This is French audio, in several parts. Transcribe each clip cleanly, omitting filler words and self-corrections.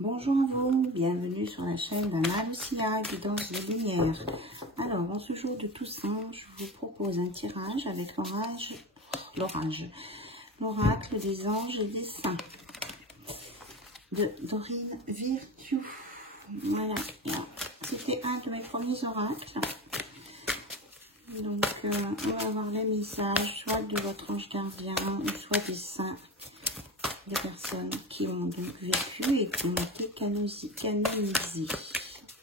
Bonjour à vous, bienvenue sur la chaîne d'Anna Lucia, guidance de lumière. Alors, en ce jour de Toussaint, je vous propose un tirage avec l'oracle des anges et des saints de Dorine Virtue. Voilà, c'était un de mes premiers oracles. Donc, on va avoir les messages, soit de votre ange gardien, ou soit des saints. Des personnes qui ont donc vécu et qui ont été canonisées.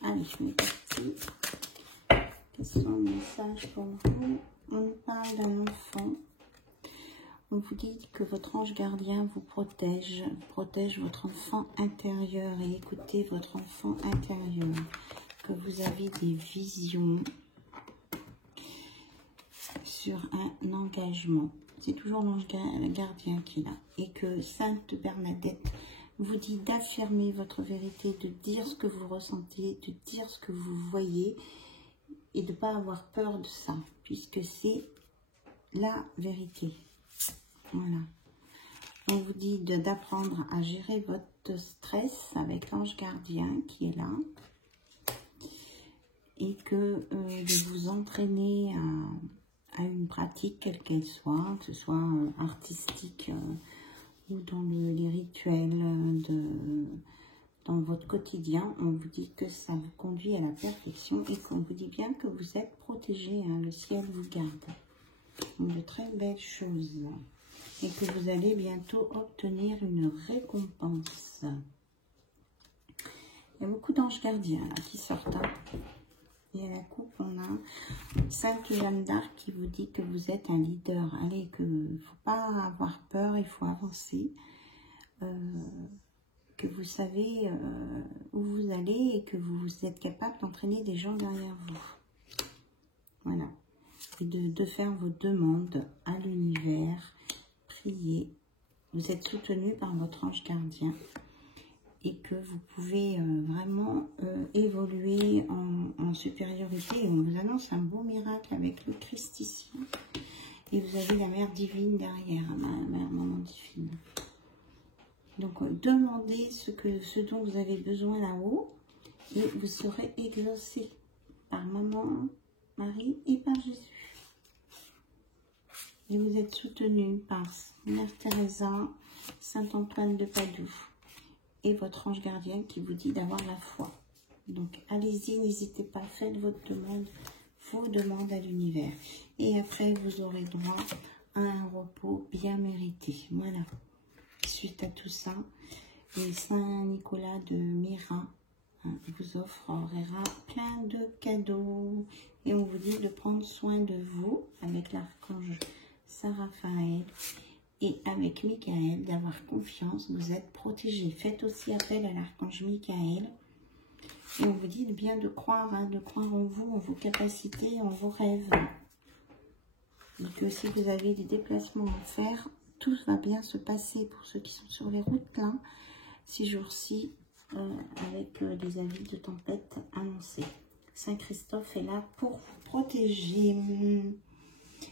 Allez, je mets parti. Quels sont les messages pour vous? On nous parle d'un enfant. On vous dit que votre ange gardien vous protège votre enfant intérieur. Et écoutez votre enfant intérieur. Que vous avez des visions sur un engagement. C'est toujours l'ange gardien qui est là. Et que Sainte Bernadette vous dit d'affirmer votre vérité, de dire ce que vous ressentez, de dire ce que vous voyez et de ne pas avoir peur de ça, puisque c'est la vérité. Voilà. On vous dit d'apprendre à gérer votre stress avec l'ange gardien qui est là. Et que de vous entraîner à une pratique, quelle qu'elle soit, que ce soit artistique ou dans les rituels, dans votre quotidien, on vous dit que ça vous conduit à la perfection et qu'on vous dit bien que vous êtes protégé, hein, le ciel vous garde. Donc, de très belles choses. Et que vous allez bientôt obtenir une récompense. Il y a beaucoup d'anges gardiens là, qui sortent. Hein. Et à la coupe, on a Sainte Jeanne d'Arc qui vous dit que vous êtes un leader. Allez, qu'il ne faut pas avoir peur, il faut avancer. Que vous savez où vous allez et que vous êtes capable d'entraîner des gens derrière vous. Voilà. Et de faire vos demandes à l'univers. Prier. Vous êtes soutenu par votre ange gardien. Et que vous pouvez vraiment évoluer en supériorité. Et on vous annonce un beau miracle avec le Christ ici. Et vous avez la mère divine derrière, la mère maman divine. Donc, demandez ce dont vous avez besoin là-haut. Et vous serez exaucé par maman, Marie et par Jésus. Et vous êtes soutenu par Mère Teresa, Saint Antoine de Padoue. Et votre ange gardien qui vous dit d'avoir la foi. Donc, allez-y, n'hésitez pas, faites votre demande, vos demandes à l'univers. Et après, vous aurez droit à un repos bien mérité. Voilà. Suite à tout ça, et Saint Nicolas de Myra vous offrira plein de cadeaux. Et on vous dit de prendre soin de vous avec l'archange Saint Raphaël. Et avec Michael, d'avoir confiance, vous êtes protégé. Faites aussi appel à l'archange Michael. Et on vous dit de croire, hein, de croire en vous, en vos capacités, en vos rêves. Et que si vous avez des déplacements à faire, tout va bien se passer pour ceux qui sont sur les routes là, ces jours-ci, avec des avis de tempête annoncés. Saint Christophe est là pour vous protéger.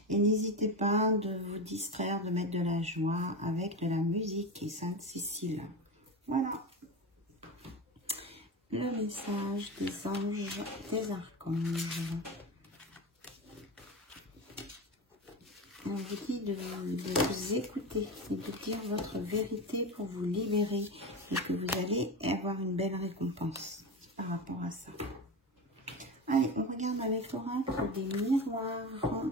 Et n'hésitez pas de vous distraire, de mettre de la joie avec de la musique et Sainte Cécile. Voilà. Le message des anges, des archanges. On vous dit de vous écouter et de dire votre vérité pour vous libérer. Et que vous allez avoir une belle récompense par rapport à ça. Allez, on regarde avec l'oracle des miroirs.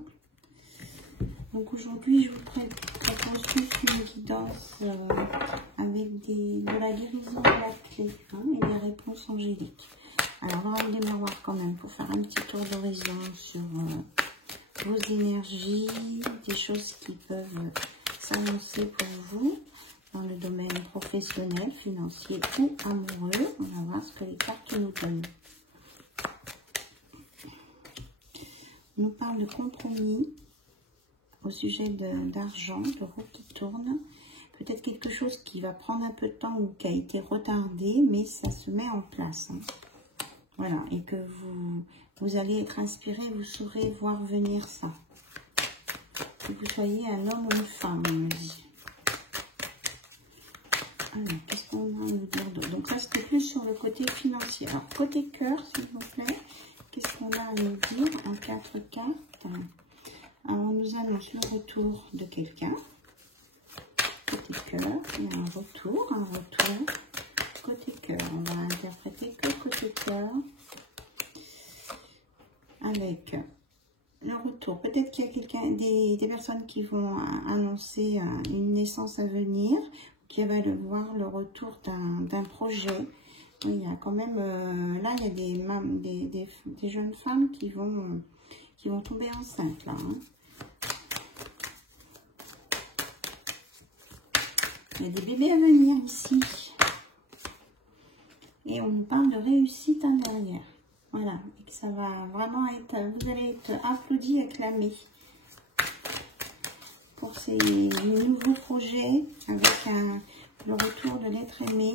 Donc aujourd'hui, je vous propose juste une guidance avec de la guérison de la clé et des réponses angéliques. Alors, on va avoir des miroirs quand même pour faire un petit tour d'horizon sur vos énergies, des choses qui peuvent s'annoncer pour vous dans le domaine professionnel, financier ou amoureux. On va voir ce que les cartes nous donnent. On nous parle de compromis. Au sujet d'argent, de roue qui tourne, peut-être quelque chose qui va prendre un peu de temps ou qui a été retardé, mais ça se met en place. Hein. Voilà, et que vous allez être inspiré, vous saurez voir venir ça. Que vous soyez un homme ou une femme, on me dit. Alors, qu'est-ce qu'on a à nous dire d'autre? Donc là, c'était plus sur le côté financier. Alors, côté cœur, s'il vous plaît, qu'est-ce qu'on a à nous dire? Un 4 cartes. Alors, on nous annonce le retour de quelqu'un. Côté cœur, il y a un retour. Côté cœur, on va interpréter que côté cœur. Avec le retour. Peut-être qu'il y a quelqu'un, des personnes qui vont annoncer une naissance à venir, qui va voir le retour d'un projet. Oui, il y a quand même, là, il y a des jeunes femmes qui vont tomber enceintes, là. Hein. Il y a des bébés à venir ici. Et on nous parle de réussite en arrière. Voilà, et que ça va vraiment être, vous allez être applaudi, acclamé pour ces nouveaux projets avec le retour de l'être aimé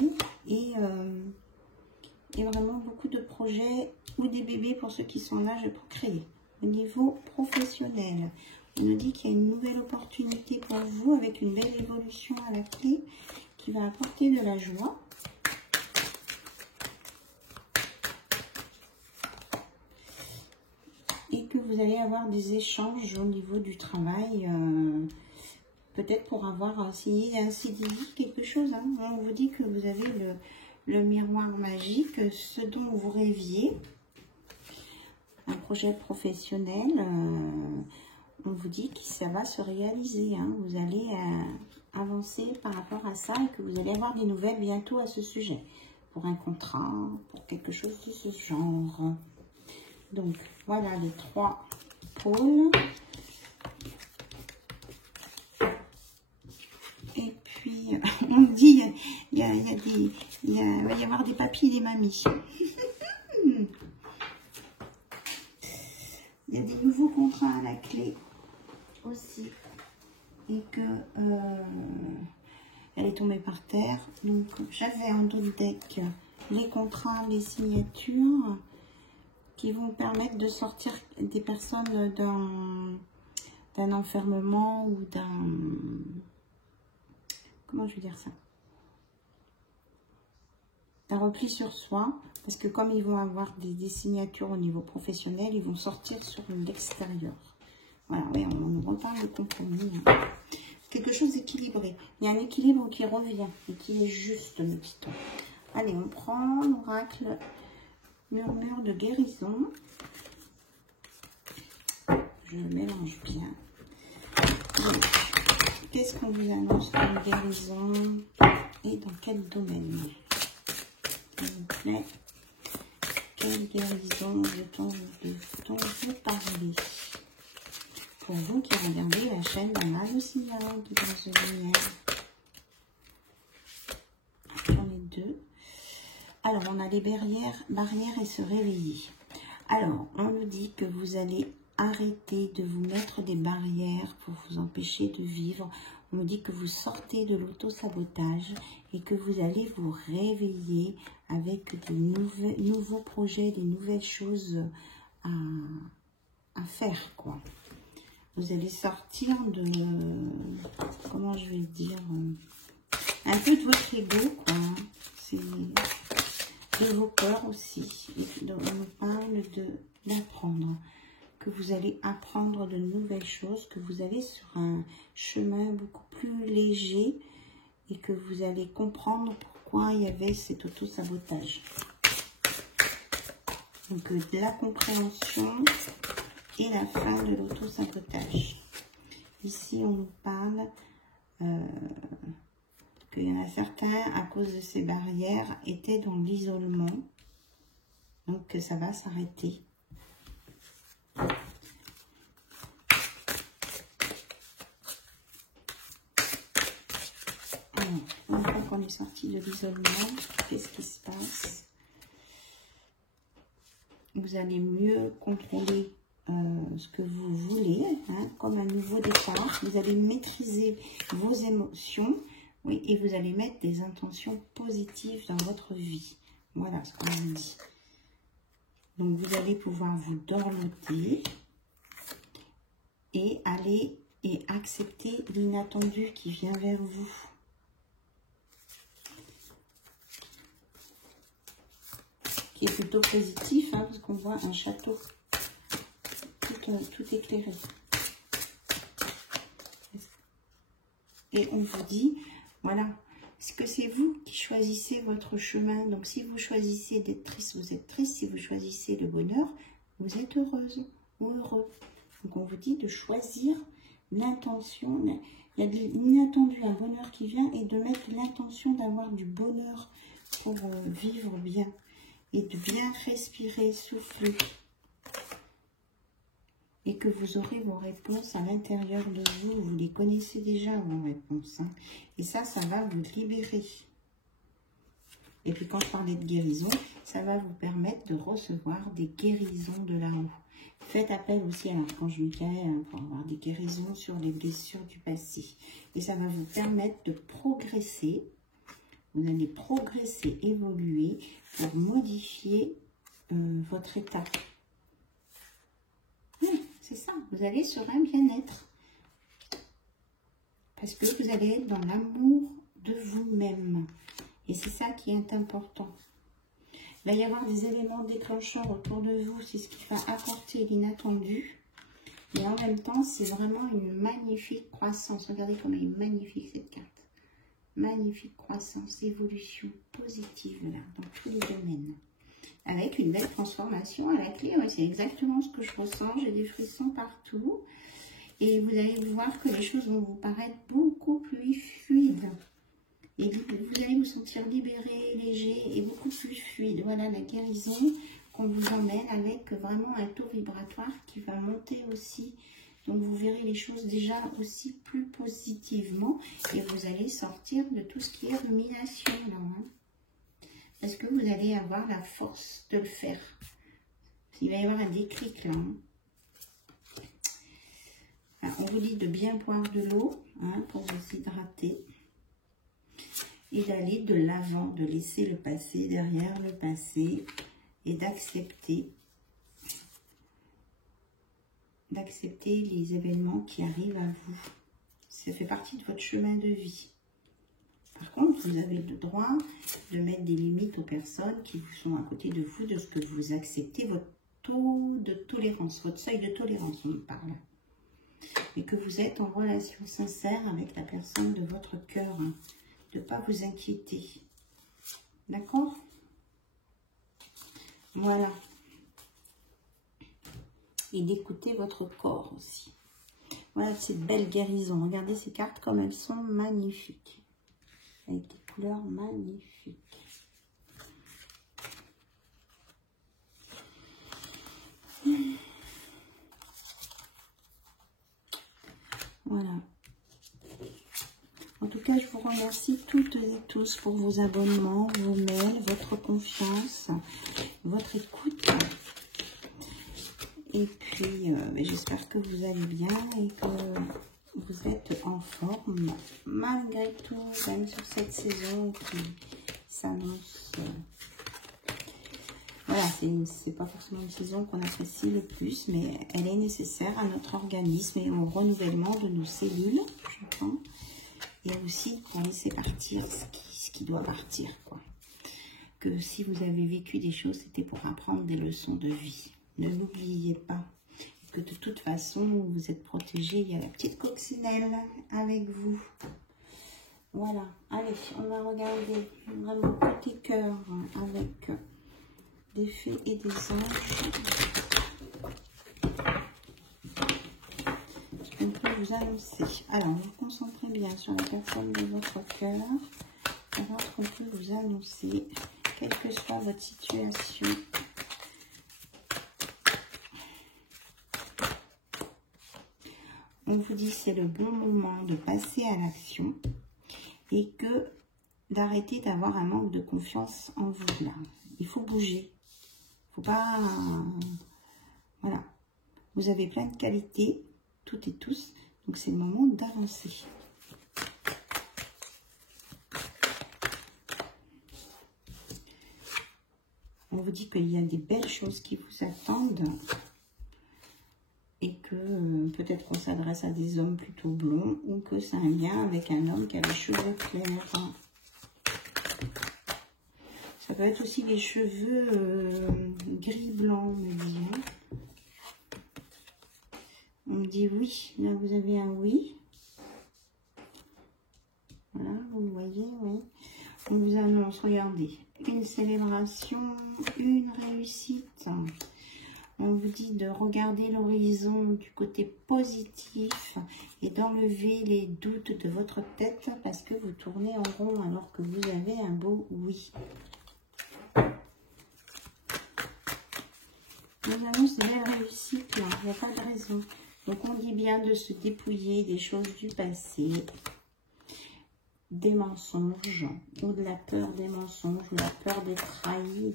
et vraiment beaucoup de projets ou des bébés pour ceux qui sont là pour créer. Au niveau professionnel, on nous dit qu'il y a une nouvelle opportunité pour vous avec une belle évolution à la clé qui va apporter de la joie. Et que vous allez avoir des échanges au niveau du travail, peut-être pour avoir signé un CDI, quelque chose. Hein. On vous dit que vous avez le miroir magique, ce dont vous rêviez, un projet professionnel. On vous dit que ça va se réaliser. Hein. Vous allez avancer par rapport à ça et que vous allez avoir des nouvelles bientôt à ce sujet, pour un contrat, pour quelque chose de ce genre. Donc, voilà les 3 pôles. Et puis, on dit, il va y avoir des papis et des mamies. Il y a des nouveaux contrats à la clé aussi. Et que elle est tombée par terre. Donc, j'avais en d'autres deck les contrats, les signatures, qui vont permettre de sortir des personnes d'un enfermement ou d'un... Comment je vais dire ça? D'un repli sur soi. Parce que comme ils vont avoir des signatures au niveau professionnel, ils vont sortir sur l'extérieur. Voilà, oui, on nous reparle de compromis. Hein. Quelque chose d'équilibré. Il y a un équilibre qui revient et qui est juste, me dit-on. Allez, on prend l'oracle murmure de guérison. Je mélange bien. Qu'est-ce qu'on vous annonce comme guérison et dans quel domaine? S'il vous plaît. Quelle guérison de vous parler? Pour vous qui regardez la chaîne d'Anna Lucia, qui pense de lumière. J'en ai 2. Alors, on a les barrières et se réveiller. Alors, on nous dit que vous allez arrêter de vous mettre des barrières pour vous empêcher de vivre. On nous dit que vous sortez de l'auto-sabotage et que vous allez vous réveiller avec de nouveaux projets, des nouvelles choses à faire, quoi. Vous allez sortir de, comment je vais dire, un peu de votre ego, quoi. C'est de vos peurs aussi. Et on nous parle d'apprendre, que vous allez apprendre de nouvelles choses, que vous allez sur un chemin beaucoup plus léger et que vous allez comprendre pourquoi il y avait cet auto-sabotage. Donc de la compréhension et la fin de l'auto-sabotage. Ici, on nous parle qu'il y en a certains, à cause de ces barrières, étaient dans l'isolement. Donc, que ça va s'arrêter. Alors, une fois qu'on est sorti de l'isolement, qu'est-ce qui se passe? Vous allez mieux contrôler ce que vous voulez, hein, comme un nouveau départ. Vous allez maîtriser vos émotions, oui, et vous allez mettre des intentions positives dans votre vie. Voilà ce qu'on a dit. Donc, vous allez pouvoir vous dorloter et aller et accepter l'inattendu qui vient vers vous. qui est plutôt positif, hein, parce qu'on voit un château tout éclairé. Et on vous dit, voilà, est-ce que c'est vous qui choisissez votre chemin? Donc, si vous choisissez d'être triste, vous êtes triste. Si vous choisissez le bonheur, vous êtes heureuse ou heureux. Donc, on vous dit de choisir l'intention. Il y a de l'inattendu, un bonheur qui vient, et de mettre l'intention d'avoir du bonheur pour vivre bien. Et de bien respirer, souffler. Et que vous aurez vos réponses à l'intérieur de vous. Vous les connaissez déjà, vos réponses. Hein. Et ça va vous libérer. Et puis quand je parlais de guérison, ça va vous permettre de recevoir des guérisons de là-haut. Faites appel aussi à l'archange Michael hein, pour avoir des guérisons sur les blessures du passé. Et ça va vous permettre de progresser. Vous allez progresser, évoluer pour modifier votre état. C'est ça, vous allez sur un bien-être. Parce que vous allez être dans l'amour de vous-même. Et c'est ça qui est important. Il va y avoir des éléments déclencheurs autour de vous. C'est ce qui va apporter l'inattendu. Mais en même temps, c'est vraiment une magnifique croissance. Regardez comme elle est magnifique cette carte. Magnifique croissance, évolution positive là, dans tous les domaines. Avec une belle transformation à la clé. Ouais, c'est exactement ce que je ressens. J'ai des frissons partout. Et vous allez voir que les choses vont vous paraître beaucoup plus fluides. Et vous allez vous sentir libéré, léger et beaucoup plus fluide. Voilà la guérison qu'on vous emmène avec vraiment un taux vibratoire qui va monter aussi. Donc vous verrez les choses déjà aussi plus positivement. Et vous allez sortir de tout ce qui est rumination là. Hein. Parce que vous allez avoir la force de le faire. Il va y avoir un déclic là. Hein. Alors, on vous dit de bien boire de l'eau hein, pour vous hydrater. Et d'aller de l'avant, de laisser le passé derrière le passé. Et d'accepter les événements qui arrivent à vous. Ça fait partie de votre chemin de vie. Par contre, vous avez le droit de mettre des limites aux personnes qui sont à côté de vous, de ce que vous acceptez, votre taux de tolérance, votre seuil de tolérance, on parle. Et que vous êtes en relation sincère avec la personne de votre cœur. Hein, de ne pas vous inquiéter. D'accord? Voilà. Et d'écouter votre corps aussi. Voilà cette belle guérison. Regardez ces cartes comme elles sont magnifiques. Avec des couleurs magnifiques. Voilà. En tout cas, je vous remercie toutes et tous pour vos abonnements, vos mails, votre confiance, votre écoute. Et puis, j'espère que vous allez bien et que vous êtes en forme, malgré tout, même sur cette saison qui s'annonce. Voilà, c'est pas forcément une saison qu'on apprécie le plus, mais elle est nécessaire à notre organisme et au renouvellement de nos cellules, je pense. Et aussi pour laisser partir ce qui doit partir, quoi. Que si vous avez vécu des choses, c'était pour apprendre des leçons de vie. Ne l'oubliez pas. Que de toute façon, vous êtes protégés. Il y a la petite coccinelle avec vous. Voilà. Allez, on va regarder vraiment petit cœur avec des fées et des anges. On peut vous annoncer. Alors, vous vous concentrez bien sur la personne de votre cœur. On va voir qu'on peut vous annoncer, quelle que soit votre situation. On vous dit que c'est le bon moment de passer à l'action et que d'arrêter d'avoir un manque de confiance en vous. Là. Il faut bouger. Il ne faut pas... voilà. Vous avez plein de qualités, toutes et tous. Donc, c'est le moment d'avancer. On vous dit qu'il y a des belles choses qui vous attendent. Et que peut-être qu'on s'adresse à des hommes plutôt blonds ou que c'est un lien avec un homme qui a les cheveux clairs. Ça peut être aussi les cheveux gris-blanc, on me dit. Hein. On me dit oui. Là, vous avez un oui. Voilà, vous voyez, oui. On vous annonce, regardez, une célébration, une réussite. On vous dit de regarder l'horizon du côté positif et d'enlever les doutes de votre tête parce que vous tournez en rond alors que vous avez un beau oui. On annonce des belles réussites là, il n'y a pas de raison. Donc on dit bien de se dépouiller des choses du passé, des mensonges, ou de la peur des mensonges, ou de la peur d'être trahi. Il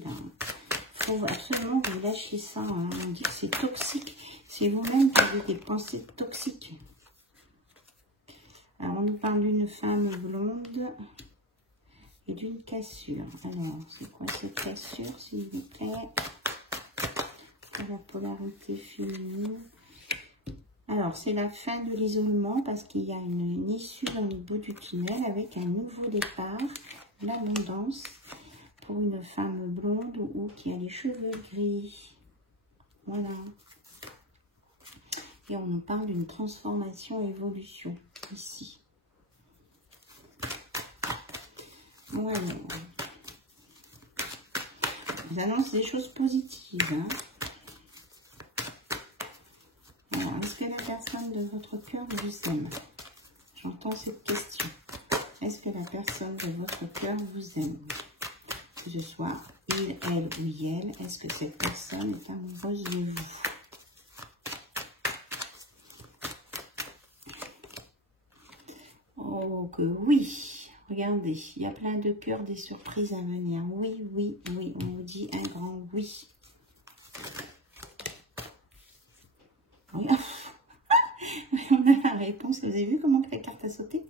faut absolument que vous lâchiez ça. Hein. On dit que c'est toxique. C'est vous-même qui avez des pensées toxiques. Alors, on nous parle d'une femme blonde et d'une cassure. Alors, c'est quoi cette cassure, s'il vous plaît? La polarité féminine. Alors, c'est la fin de l'isolement parce qu'il y a une issue au bout du tunnel avec un nouveau départ, l'abondance pour une femme blonde ou qui a les cheveux gris. Voilà. Et on nous parle d'une transformation, évolution ici. Voilà. On annonce des choses positives. Hein. Est-ce que la personne de votre cœur vous aime? J'entends cette question. Est-ce que la personne de votre cœur vous aime? Que ce soit il, elle ou elle, est-ce que cette personne est amoureuse de vous? Oh, que oui! Regardez, il y a plein de cœurs, des surprises à venir. Oui, oui, oui, on vous dit un grand oui. Regarde. On a la réponse. Vous avez vu comment la carte a sauté?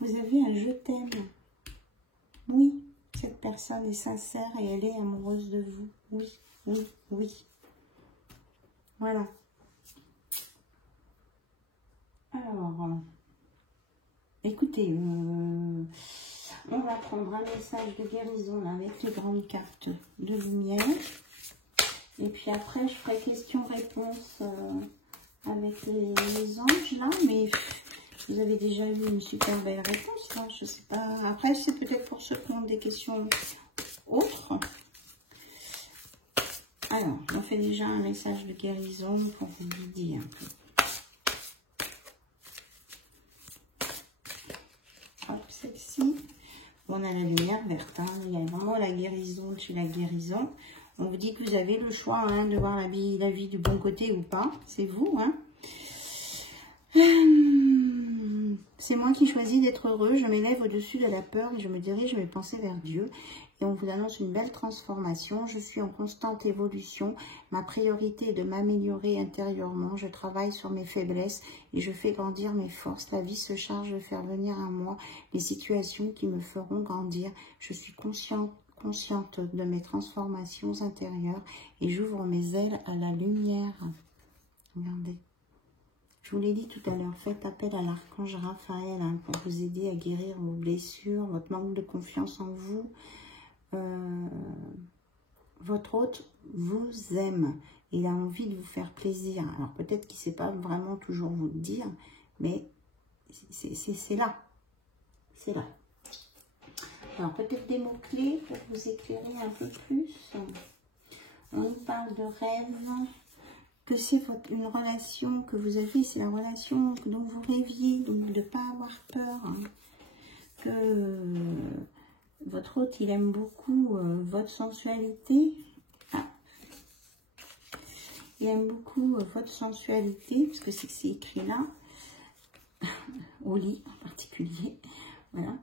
Vous avez un je t'aime. Oui, cette personne est sincère et elle est amoureuse de vous. Oui, oui, oui. Voilà. Alors, écoutez, on va prendre un message de guérison là, avec les grandes cartes de lumière. Et puis après, je ferai question-réponse avec les anges là, mais vous avez déjà eu une super belle réponse là, je sais pas. Après, c'est peut-être pour ceux qui ont des questions autres. Alors, on fait déjà un message de guérison pour vous guider un peu. Hop, celle-ci. On a la lumière verte, hein. Il y a vraiment la guérison chez la guérison. On vous dit que vous avez le choix hein, de voir la vie du bon côté ou pas. C'est vous, hein. C'est moi qui choisis d'être heureux. Je m'élève au-dessus de la peur et je me dirige mes pensées vers Dieu. Et on vous annonce une belle transformation. Je suis en constante évolution. Ma priorité est de m'améliorer intérieurement. Je travaille sur mes faiblesses et je fais grandir mes forces. La vie se charge de faire venir à moi les situations qui me feront grandir. Je suis consciente de mes transformations intérieures et j'ouvre mes ailes à la lumière. Regardez. Je vous l'ai dit tout à l'heure, faites appel à l'archange Raphaël hein, pour vous aider à guérir vos blessures, votre manque de confiance en vous. Votre hôte vous aime. Il a envie de vous faire plaisir. Alors peut-être qu'il ne sait pas vraiment toujours vous le dire, mais c'est là. C'est là. Alors peut-être des mots-clés pour vous éclairer un peu plus. On nous parle de rêve. Que c'est une relation que vous avez, c'est la relation dont vous rêviez, donc de ne pas avoir peur. Hein. Que votre hôte, il aime beaucoup votre sensualité. Ah. Il aime beaucoup votre sensualité, parce que c'est écrit là, au lit en particulier. Voilà.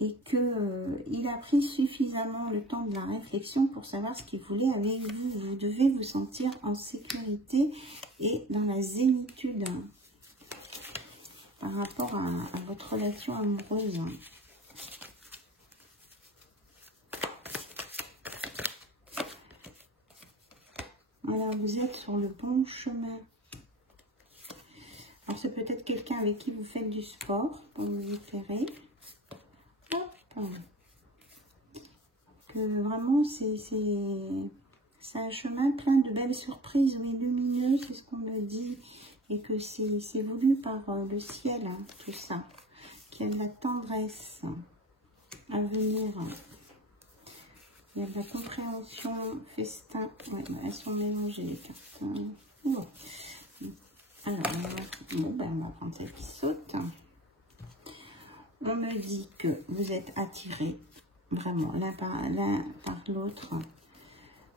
Et qu'il a pris suffisamment le temps de la réflexion pour savoir ce qu'il voulait avec vous. Vous devez vous sentir en sécurité et dans la zénitude hein, par rapport à votre relation amoureuse. Voilà, vous êtes sur le bon chemin. Alors c'est peut-être quelqu'un avec qui vous faites du sport pour vous éclairer. que vraiment c'est un chemin plein de belles surprises, oui, lumineux, c'est ce qu'on me dit, et que c'est voulu par le ciel, hein, tout ça, qu'il y a de la tendresse à venir. Il y a de la compréhension, festin. Ouais, elles sont mélangées les cartes. Ouais. Alors, bon, ben, on va prendre celle qui saute. On me dit que vous êtes attirés, vraiment, l'un par l'autre.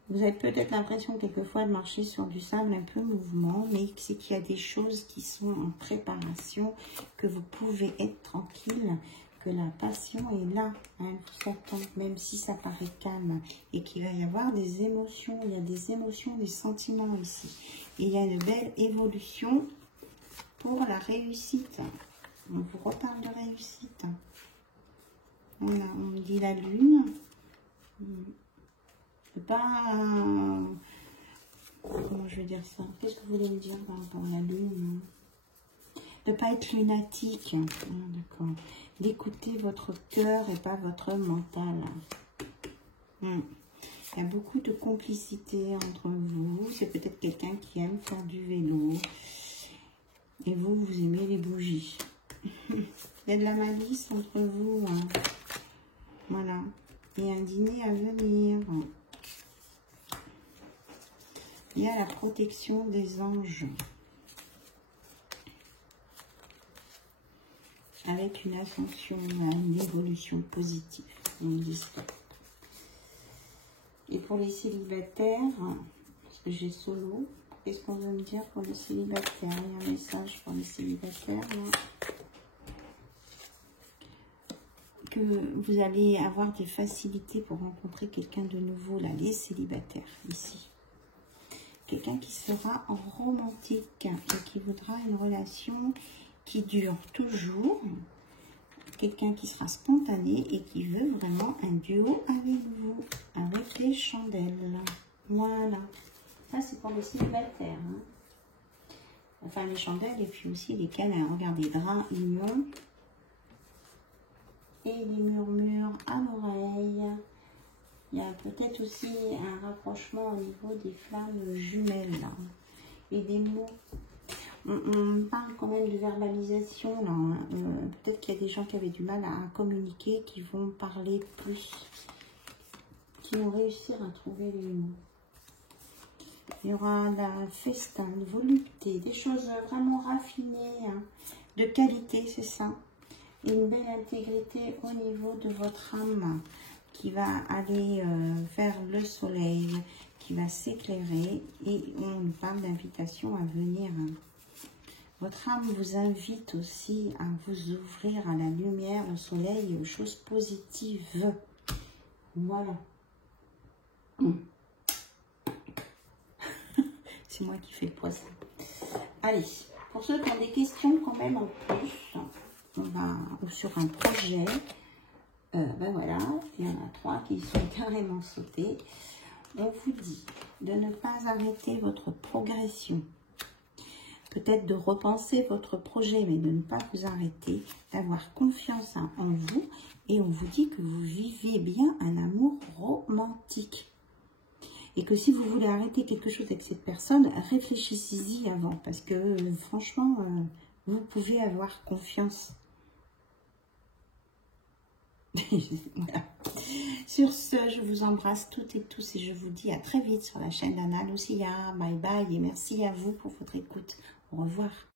Vous avez peut-être l'impression quelquefois de marcher sur du sable un peu mouvement, mais c'est qu'il y a des choses qui sont en préparation, que vous pouvez être tranquille, que la passion est là, hein, vous attend, même si ça paraît calme, et qu'il va y avoir des émotions, il y a des émotions, des sentiments ici. Et il y a une belle évolution pour la réussite. On vous reparle de réussite. Voilà, on me dit la lune. C'est pas... comment je vais dire ça? Qu'est-ce que vous voulez me dire par rapport à la lune? De ne pas être lunatique. D'accord. D'écouter votre cœur et pas votre mental. Il y a beaucoup de complicité entre vous. C'est peut-être quelqu'un qui aime faire du vélo. Et vous, vous aimez les bougies. Il y a de la malice entre vous. Hein. Voilà. Et un dîner à venir. Il y a la protection des anges. Avec une ascension, une évolution positive. On dit ça. Et pour les célibataires, parce que j'ai solo, qu'est-ce qu'on veut me dire pour les célibataires? Il y a un message pour les célibataires. Là. Que vous allez avoir des facilités pour rencontrer quelqu'un de nouveau, là, les célibataires, ici. Quelqu'un qui sera romantique et qui voudra une relation qui dure toujours. Quelqu'un qui sera spontané et qui veut vraiment un duo avec vous, avec les chandelles. Voilà. Ça, c'est pour les célibataires. Hein. Enfin, les chandelles et puis aussi les câlins. Regardez, drap, union. Et les murmures à l'oreille. Il y a peut-être aussi un rapprochement au niveau des flammes jumelles. Là. Et des mots. On parle quand même de verbalisation. Peut-être qu'il y a des gens qui avaient du mal à communiquer, qui vont parler plus, qui vont réussir à trouver les mots. Il y aura la festin, de volupté, des choses vraiment raffinées, hein, de qualité, c'est ça. Et une belle intégrité au niveau de votre âme qui va aller vers le soleil, qui va s'éclairer. Et on parle d'invitation à venir. Hein. Votre âme vous invite aussi à vous ouvrir à la lumière, au soleil et aux choses positives. Voilà. C'est moi qui fais le poisson. Allez, pour ceux qui ont des questions quand même en plus, on va sur un projet. Ben voilà, il y en a 3 qui sont carrément sautés. On vous dit de ne pas arrêter votre progression. Peut-être de repenser votre projet, mais de ne pas vous arrêter, d'avoir confiance en vous. Et on vous dit que vous vivez bien un amour romantique. Et que si vous voulez arrêter quelque chose avec cette personne, réfléchissez-y avant. Parce que franchement, vous pouvez avoir confiance. Voilà. Sur ce, je vous embrasse toutes et tous et je vous dis à très vite sur la chaîne d'Anna Lucia. Bye bye et merci à vous pour votre écoute. Au revoir.